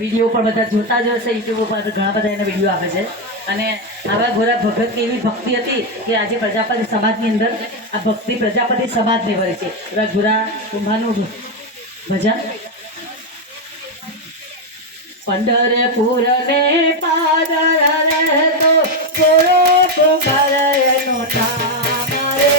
Video પણ બધા જોતા જ હશે. યુટ્યુબ ઉપર ઘણા બધા એના વિડીયો આવે છે. અને આવા ગોરા ભગતની એવી ભક્તિ હતી કે આજે પ્રજાપતિ સમાજની અંદર આ ભક્તિ પ્રજાપતિ સમાજને વળે છે. એવા ગોરા કુંભારનું ભજન પંઢરપુર ને પાદર તો ગોરો કુંભાર એનું નામ રે.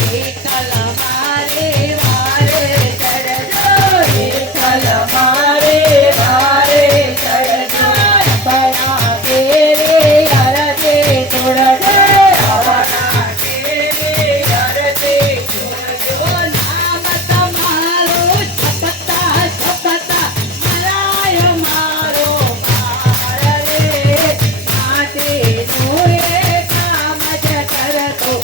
વિઠ્ઠલ મારે વારે ચડજો વિઠ્ઠલ મારે વારે ચડજો બના કેરે અરતે તોડજો બના કેરે અરતે તોડજો નામ તમારું છપતા છપતા મરાય મારો માર રે માટે જોએ કામ જ કરતો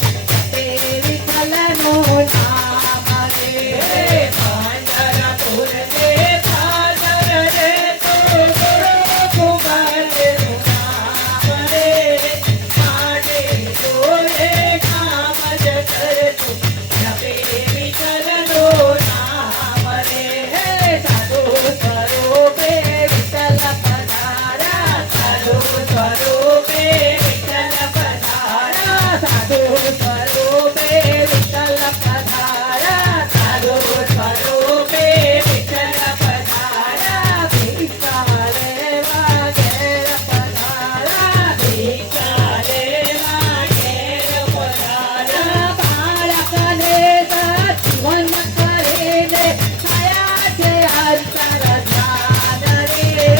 તે વિઠ્ઠલનું નામ રે પાંજરાપુર ને પાદર રે તો ગુરુ કુમારનું નામ રે માટે જોએ કામ જ કરતો તે વિઠ્ઠલનું નામ રે સાધુ સ્વરૂપે વિઠ્ઠલ પધારા સાધુ સ્વરૂપે વિઠ્ઠલ પધારા સાધુ સ્વરૂપે વિઠ્ઠલ પધારા સાધુ સ્વરૂપે વિઠ્ઠલ પધારા ભિક્ષા લેવા ઘેર પધારા ભિક્ષા લેવા ઘેર પધારા બાળકને સત્વન કરીને થયા છે અંતર ધ્યાન રે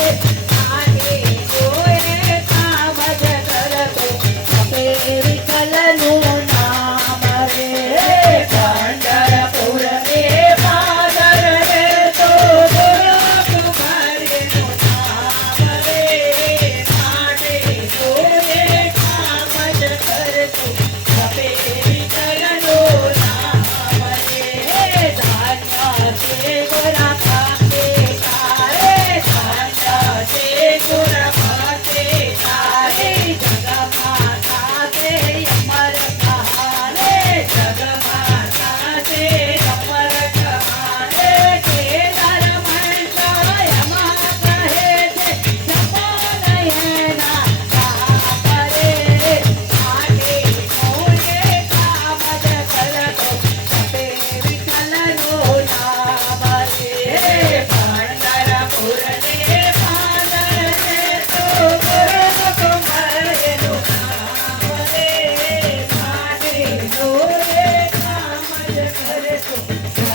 આને જોએ કામ જ કરતો તે વિઠ્ઠલનું નામ રે પંઢરપુર ને પાદર રે તો ગુરુ કુમારનું નામ રે માટે જોએ કામ જ કરતો તે વિઠ્ઠલનું નામ રે ધન્ય છે ગોરા પાકે તારે ધન્ય છે ગોરા પાકે તારે જગમાતા તે અમર કહાને જગમાતા તે અમર કહાને કેદાર મંત્ર એમાં કહે છે જપો નયના કામ રે આને મોએ કામ જ કરતો તે વિઠ્ઠલનું નામ રે પંઢરપુર ને પાદર રે તો ગુરુ કુમારનું નામ રે માટે જોએ કામ જ કરતો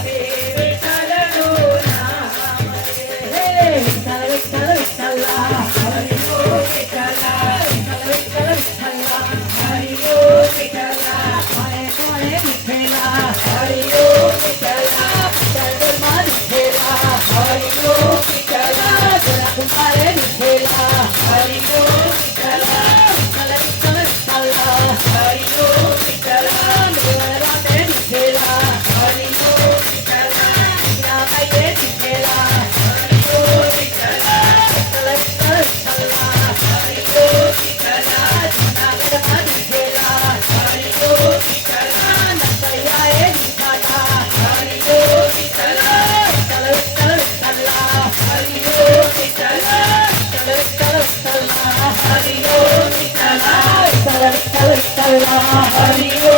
તે વિઠ્ઠલનું નામ રે વિઠ્ઠલ વિઠ્ઠલ વિઠ્ઠલા હરિ ઓ વિઠ્ઠલા વિઠ્ઠલ વિઠ્ઠલ વિઠ્ઠલા હરિ ઓ વિઠ્ઠલા કોણે કોણે વિઠ્ઠલા હરિ ઓ વિઠ્ઠલા પંઢરપુરમાં વિઠ્ઠલા હરિ ઓ વિઠ્ઠલા ગોરા કુમારે વિઠ્ઠલા હરિ ઓ વિઠ્ઠલા વિઠ્ઠલ વિઠ્ઠલ વિઠ્ઠલા હરિ ઓ વિઠ્ઠલા મેળવાને વિઠ્ઠલા હરિ ઓ વિઠ્ઠલા મીરાબાઈએ વિઠ્ઠલા હરિ ઓ વિઠ્ઠલા વિઠ્ઠલ વિઠ્ઠલ વિઠ્ઠલા હરિ ઓ વિઠ્ઠલા જૂનાગઢમાં વિઠ્ઠલા હરિ ઓ વિઠ્ઠલા નરસૈયાએ વિઠ્ઠલા હરિ ઓ વિઠ્ઠલા વિઠ્ઠલ વિઠ્ઠલ વિઠ્ઠલા હરિ ઓ વિઠ્ઠલા વિઠ્ઠલ વિઠ્ઠલ વિઠ્ઠલા હરિ ઓ વિઠ્ઠલા વિઠ્ઠલ વિઠ્ઠલ વિઠ્ઠલા હરિ ઓ